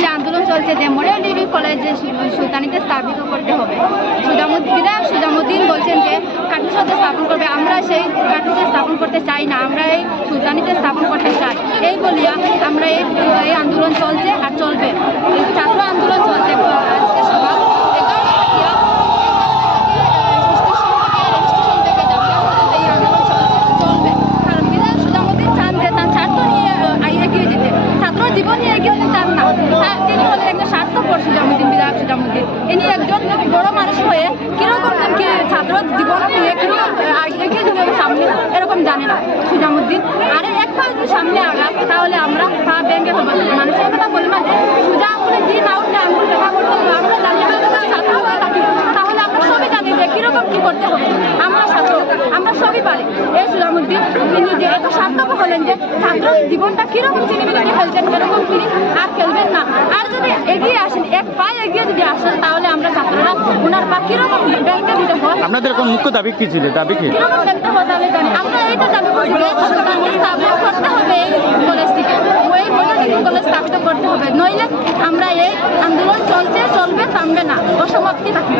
যে আন্দোলন চলছে যে মডেল ডিগ্রি কলেজে সুলতানিতে স্থাপিত করতে হবে। সুজামুদ্দিন বিধায়ক সুজামুদ্দিন বলছেন যে কাঠুসাতে স্থাপন করবে। আমরা সেই কাঠিতে স্থাপন করতে চাই না। আমরা এই সুলতানিতে স্থাপন করতে চাই। এই বলিয়া আমরা এই আন্দোলন চলছে। সুজামুদ্দিন। আর এক পা যদি সামনে আগা, তাহলে আমরা পা ব্যাংকে হব মানুষের কথা বলি না যে সুজা যে দিন না আঙুল দেখা করতে হবে, আমরা জানি তাহলে আমরা সবই জানি যে কীরকম কি করতে হবে। আমরা ছাত্র, আমরা সবই পারি। এই সুজামুদ্দিন, তিনি যে এত সার্থক হলেন যে ছাত্র জীবনটা কীরকম তিনি খেলতেন এরকম তিনি আর খেলবেন না আর যদি এগিয়ে আসেন এক পায়ে এগিয়ে যদি আসেন তাহলে আমরা ছাত্ররা ওনার পা কীরকম ব্যাংকে দিতে হয় আপনাদের কোন মুখ্য দাবি কি ছিল? দাবি কি? আমরা এই আন্দোলন চলছে, চলবে, থামবে না। অসমাপ্তি থাকবে।